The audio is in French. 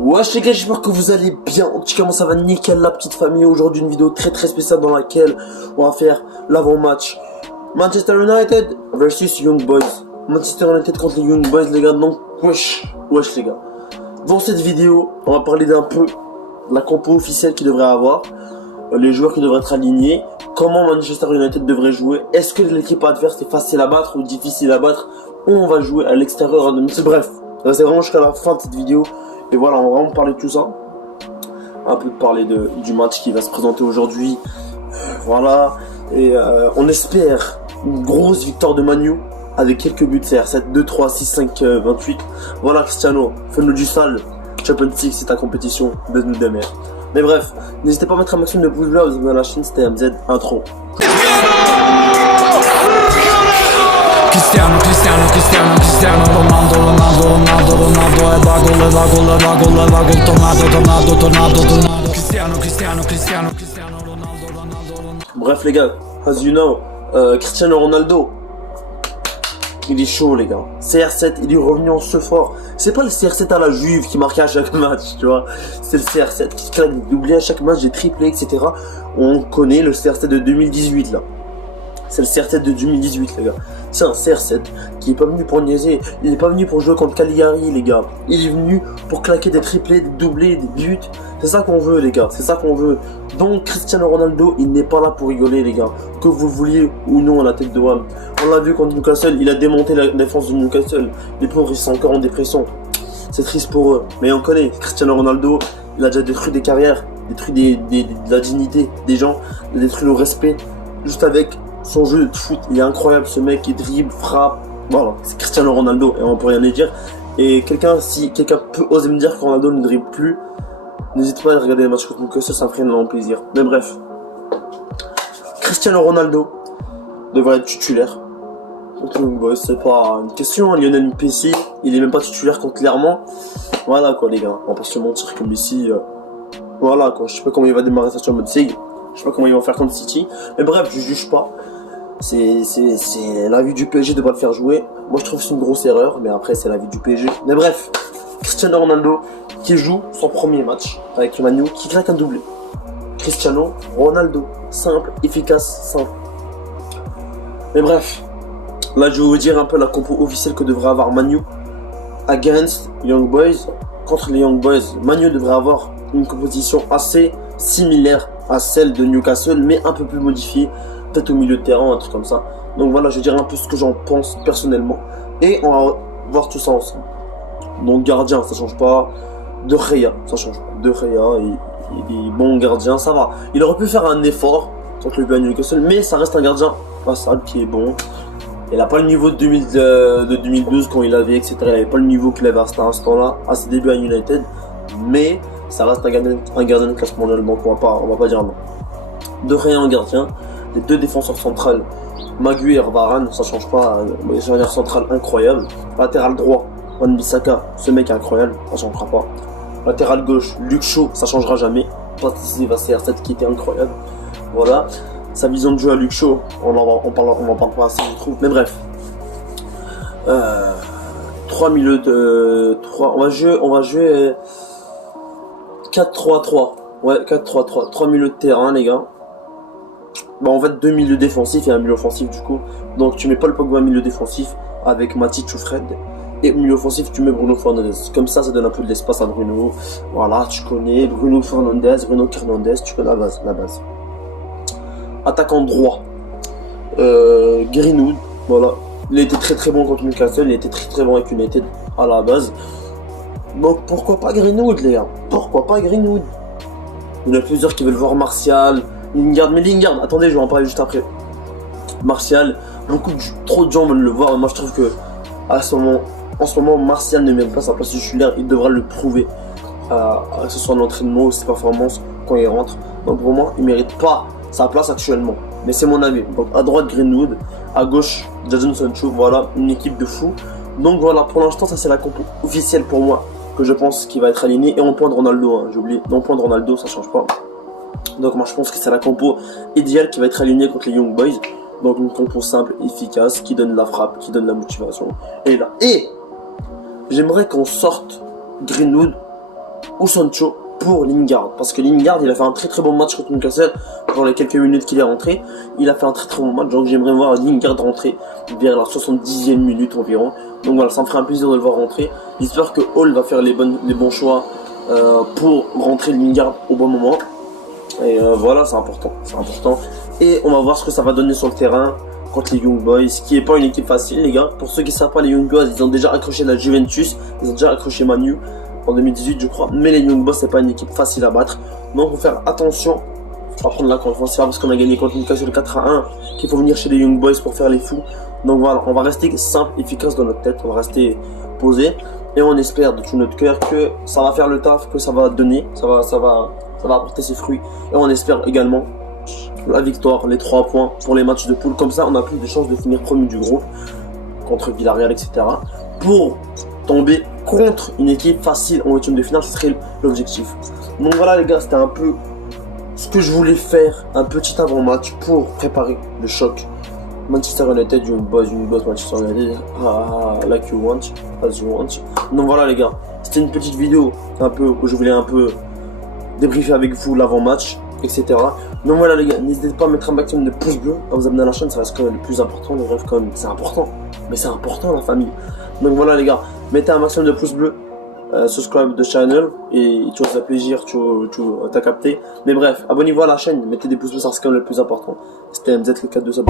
Wesh les gars, j'espère que vous allez bien. En tout cas, moi ça va nickel la petite famille. Aujourd'hui une vidéo très spéciale dans laquelle on va faire l'avant-match Manchester United versus Young Boys. Manchester United contre les Young Boys les gars. Donc wesh les gars. Dans cette vidéo, on va parler d'un peu de la compo officielle qu'il devrait avoir, les joueurs qui devraient être alignés, comment Manchester United devrait jouer, est-ce que l'équipe adverse est facile à battre ou difficile à battre, où on va jouer à l'extérieur à domicile. Bref, c'est vraiment jusqu'à la fin de cette vidéo. Et voilà, on va vraiment parler de tout ça. Un peu parler du match qui va se présenter aujourd'hui. Voilà. Et on espère une grosse victoire de Man U avec quelques buts CR7, 2, 3, 6, 5, 28. Voilà Cristiano, fais-nous du sale. Champions League, c'est ta compétition. Baise-nous des mers. Mais bref, n'hésitez pas à mettre un maximum de pouces bleus, vous abonner à la chaîne, c'était MZ Intro. Cristiano Ronaldo. Bref les gars, as you know, Cristiano Ronaldo, il est chaud les gars. CR7, il est revenu en ce fort. C'est pas le CR7 à la Juve qui marquait à chaque match, tu vois. C'est le CR7 qui claque des doublés à chaque match, des triplés, etc. On connaît le CR7 de 2018 là. C'est le CR7 de 2018 les gars. C'est un CR7 qui est pas venu pour niaiser. Il est pas venu pour jouer contre Cagliari les gars. Il est venu pour claquer des triplés, des doublés, des buts. C'est ça qu'on veut les gars. C'est ça qu'on veut. Donc Cristiano Ronaldo, il n'est pas là pour rigoler les gars. Que vous vouliez ou non à la tête de WAM. On l'a vu contre Newcastle. Il a démonté la défense de Newcastle. Les pauvres ils sont encore en dépression. C'est triste pour eux. Mais on connaît Cristiano Ronaldo. Il a déjà détruit des carrières. Détruit de la dignité des gens. Il a détruit le respect. Juste avec son jeu de foot, il est incroyable ce mec, il dribble, frappe, voilà, c'est Cristiano Ronaldo et on peut rien lui dire. Et si quelqu'un peut oser me dire que Ronaldo ne dribble plus, n'hésite pas à regarder les matchs contre Newcastle, ça me ferait énormément plaisir. Mais bref, Cristiano Ronaldo devrait être titulaire. Donc c'est pas une question, Lionel Messi, il est même pas titulaire contre Clermont. Voilà quoi les gars, on va pas se mentir que Messi, voilà quoi, je sais pas comment il va démarrer sa Champions League. Je sais pas comment ils vont faire contre City. Mais bref, je juge pas. C'est l'avis du PSG de pas le faire jouer. Moi je trouve que c'est une grosse erreur. Mais après c'est l'avis du PSG. Mais bref, Cristiano Ronaldo qui joue son premier match avec le Man U, qui claque un doublé. Cristiano Ronaldo. Simple, efficace, simple. Mais bref, là je vais vous dire un peu la compo officielle que devrait avoir Man U against Young Boys. Contre les Young Boys, Man U devrait avoir une composition assez similaire à celle de Newcastle, mais un peu plus modifiée, peut-être au milieu de terrain, un truc comme ça. Donc voilà, je vais dire un peu ce que j'en pense personnellement. Et on va voir tout ça ensemble. Donc gardien, ça change pas. De Gea, ça change pas. De Gea, il est bon gardien, ça va. Il aurait pu faire un effort contre le but à Newcastle, mais ça reste un gardien passable qui est bon. Il n'a pas le niveau de 2012 quand il avait, etc. Il n'avait pas le niveau qu'il avait à ce instant-là, à ses débuts à United. Mais ça reste un gardien de classe mondiale, donc on va pas dire non. De Gea en gardien, les deux défenseurs centrales, Maguire, Varane, ça change pas, les charnières centrales incroyables. Latéral droit, Wan-Bissaka, ce mec est incroyable, ça changera pas. Latéral gauche, Luke Shaw, ça changera jamais. Participe à CR7 qui était incroyable. Voilà, sa vision de jeu à Luke Shaw, on en parle pas assez je trouve, mais bref. 3 milieux de 3, on va jouer 4-3-3. Ouais, 4-3-3. 3 milieux de terrain, les gars. Bah, en fait, 2 milieux défensifs et un milieu offensif, du coup. Donc, tu mets pas le Pogba milieu défensif avec Matic ou Fred. Et milieu offensif, tu mets Bruno Fernandes. Comme ça donne un peu de l'espace à Bruno. Voilà, tu connais Bruno Fernandes, Bruno Fernandes, tu connais la base. Attaquant droit. Greenwood, voilà. Il a été très bon contre Newcastle, il a été très bon avec United à la base. Donc pourquoi pas Greenwood les gars? Pourquoi pas Greenwood? Il y en a plusieurs qui veulent voir Martial, Lingard, mais Lingard, attendez, je vais en parler juste après. Martial, trop de gens veulent le voir, mais moi je trouve que en ce moment, Martial ne mérite pas sa place titulaire, il devra le prouver. Que ce soit en entraînement ou ses performances quand il rentre. Donc pour moi, il ne mérite pas sa place actuellement. Mais c'est mon avis. Donc à droite Greenwood, à gauche Jadon Sancho, voilà, une équipe de fou. Donc voilà, pour l'instant, ça c'est la compo officielle pour moi, que je pense qu'il va être aligné. Et on point de Ronaldo, hein, j'ai oublié. Non, point de Ronaldo, ça change pas. Donc moi je pense que c'est la compo idéale qui va être alignée contre les Young Boys. Donc une compo simple, efficace, qui donne la frappe, qui donne la motivation. Et là, j'aimerais qu'on sorte Greenwood ou Sancho pour Lingard. Parce que Lingard, il a fait un très très bon match contre Newcastle. Dans les quelques minutes qu'il est rentré, il a fait un très très bon match. Donc j'aimerais voir Lingard rentrer vers la 70e minute environ. Donc voilà, ça me ferait un plaisir de le voir rentrer. J'espère que Hall va faire les bons choix pour rentrer Lingard au bon moment. Et voilà, c'est important. Et on va voir ce que ça va donner sur le terrain contre les Young Boys, qui est pas une équipe facile, les gars. Pour ceux qui ne savent pas, les Young Boys, ils ont déjà accroché la Juventus, ils ont déjà accroché Manu en 2018, je crois. Mais les Young Boys, c'est pas une équipe facile à battre. Donc, il faut faire attention. On va prendre la confiance, c'est pas parce qu'on a gagné contre Newcastle 4-1 qu'il faut venir chez les Young Boys pour faire les fous. Donc voilà, on va rester simple, efficace dans notre tête, on va rester posé. Et on espère de tout notre cœur que ça va faire le taf, que ça va donner, ça va apporter ses fruits. Et on espère également la victoire, les 3 points pour les matchs de poule. Comme ça, on a plus de chances de finir premier du groupe contre Villarreal, etc. Pour tomber contre une équipe facile en 8e de finale, ce serait l'objectif. Donc voilà les gars, c'était un peu ce que je voulais faire, un petit avant-match pour préparer le choc Manchester United, Young Boys, Manchester United, like you want, as you want. Donc voilà les gars, c'était une petite vidéo un peu où je voulais un peu débriefer avec vous l'avant-match, etc. Donc voilà les gars, n'hésitez pas à mettre un maximum de pouces bleus, à vous abonner à la chaîne, ça reste quand même le plus important, les rêves quand même, c'est important, mais c'est important la famille. Donc voilà les gars, mettez un maximum de pouces bleus, subscribe the channel, et tu vas plaisir, tu t'as capté. Mais bref, abonnez-vous à la chaîne, mettez des pouces bleus, ça reste quand même le plus important. C'était MZ le 4 de ça.